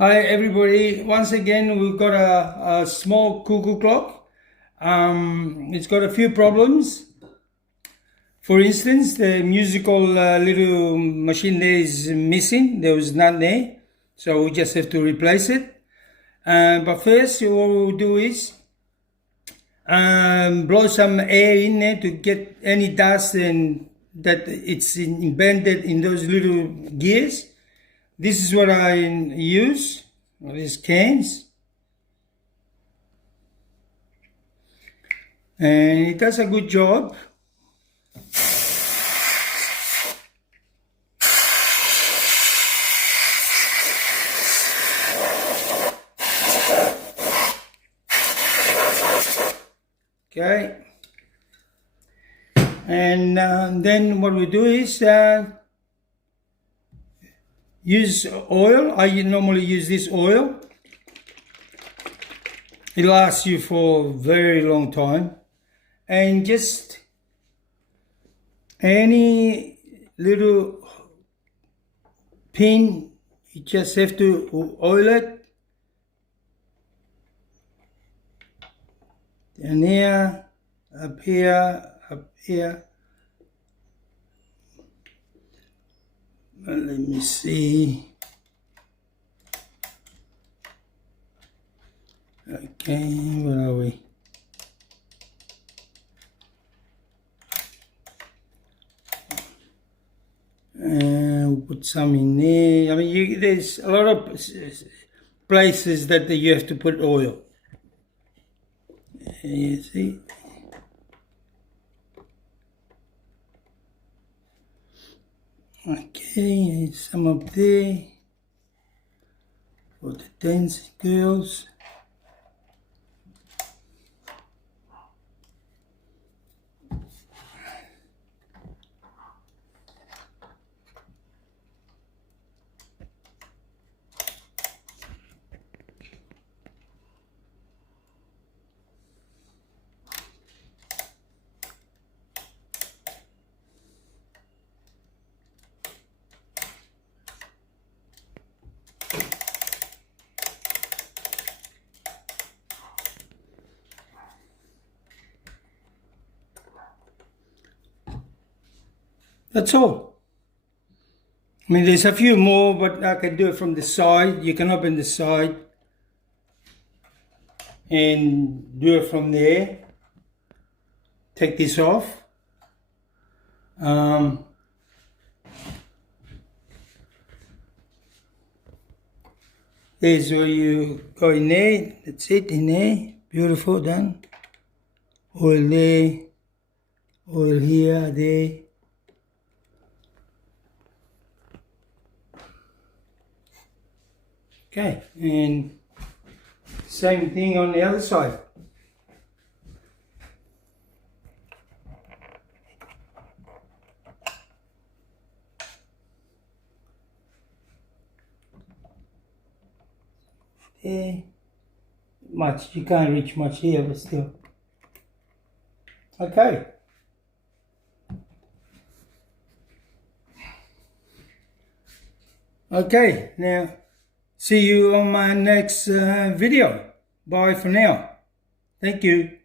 Hi everybody, once again we've got a small cuckoo clock. It's got a few problems. For instance, the musical little machine there is missing. There was none there, so we just have to replace it. But first what we'll do is blow some air in there to get any dust and that it's embedded in those little gears. This is what I use, these cans, and it does a good job. Okay, and then what we do is use oil. I normally use this oil. It lasts you for a very long time. And just any little pin, you just have to oil it. Down here, up here, up here. Well, let me see. Okay, where are we? We'll put some in there. I mean, there's a lot of places that you have to put oil. You see? Okay, some up there for the dance girls. That's all. I mean, there's a few more, but I can do it from the side. You can open the side and do it from there. Take this off. There's where you go in there. That's it, in there. Beautiful, done. Oil there, oil here, there. Okay, and same thing on the other side. There, much, you can't reach much here, but still. Okay. Okay, now see you on my next video. Bye for now. Thank you.